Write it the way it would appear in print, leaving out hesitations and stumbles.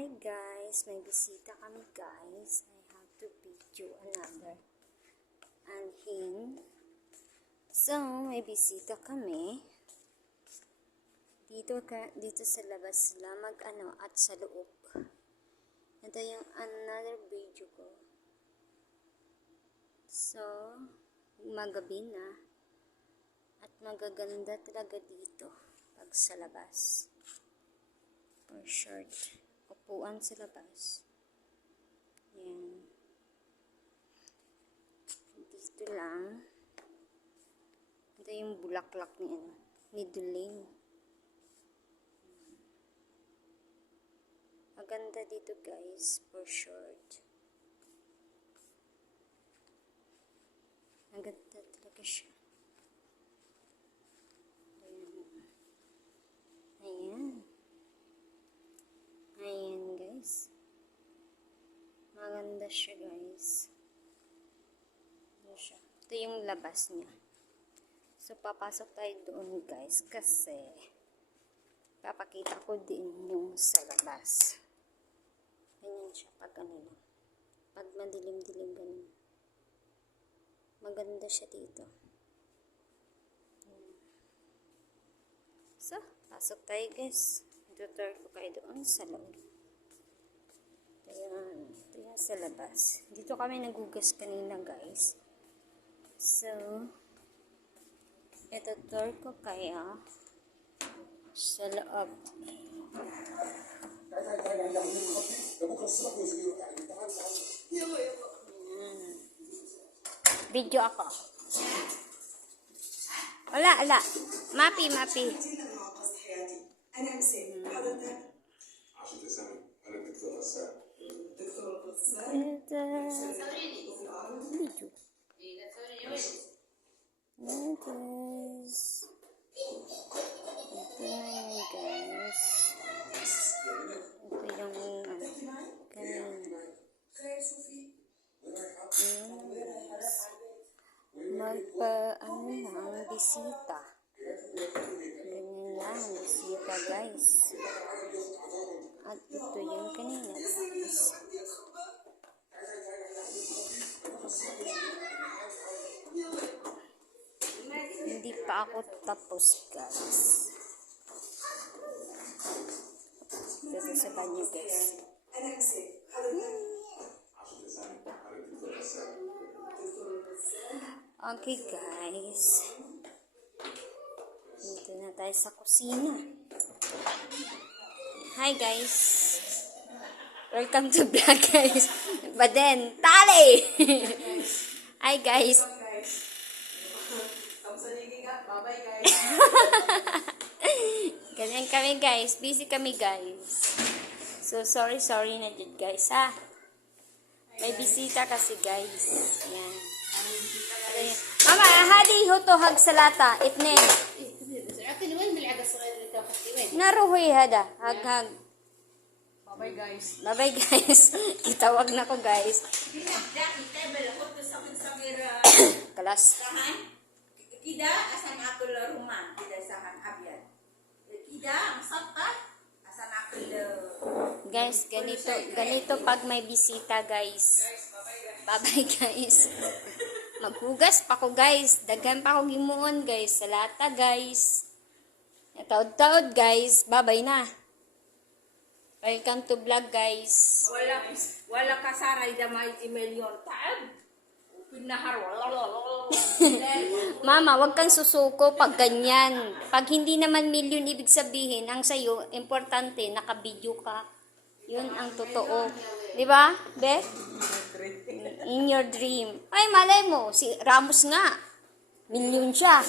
Hi guys, may bisita kami guys. I have to video another unhing. So, may bisita kami. Dito sa labas sila at sa loob. Ito yung another video ko. So, magabi na. At magaganda talaga dito pag sa labas. For short. Upuan sa labas. Yan. Dito lang. Ito yung bulaklak ni Duling. Maganda dito guys, for short. Maganda talaga siya. Ayan. Ayan guys. Maganda siya guys. Ayan siya. Ito yung labas niya. So papasok tayo doon guys kasi papakita ko din yung sa labas. Ganyan siya pag pag madilim-dilim ganun. Maganda siya dito. Ayan. So, pasok tayo guys. Tutor ko kayo doon sa loob. Ayan. Ito yan sa labas. Dito kami nagugas kanina guys. So, ito tour ko kaya sa loob. Video ako. Wala. Mapi. أنا أمسك حضرتك عشان تسمي أنا الدكتور غسان ng bisita. Ganyan lang, bisita guys. At ito yung kanina guys. Hindi pa ako tapos guys. Dito sa banyo guys. Okay guys. Dito na tayo sa kusina. Hi guys. Welcome to vlog guys. But then, tali! Hi guys. Ganyan kami guys. Busy kami guys. So, sorry na dyan guys ha. May bisita kasi guys. Yan. Mama, hadi hoto hag salata. Itnin. Naruhoy hada. Hag. Bye guys. Bye guys. Itawag na ko guys. Kalas. Kida asan ako rumah. Kida sahan abyan. Kida ang satta asan ako Guys, ganito pag may bisita guys. Bye guys. Maghugas pa ko guys. Daghan pa ko gimuon guys. Salata guys. Taod-taod guys. Bye na. Welcome to vlog guys. Wala kasaray da may milyon taad. Pinahar Mama, wag kang susuko pag ganyan. Pag hindi naman milyon ibig sabihin, ang sayo, importante, nakabidyo ka. Yun ang totoo. Di ba, Beth? In your dream. Ay, malay mo, si Ramos nga. Milyon siya.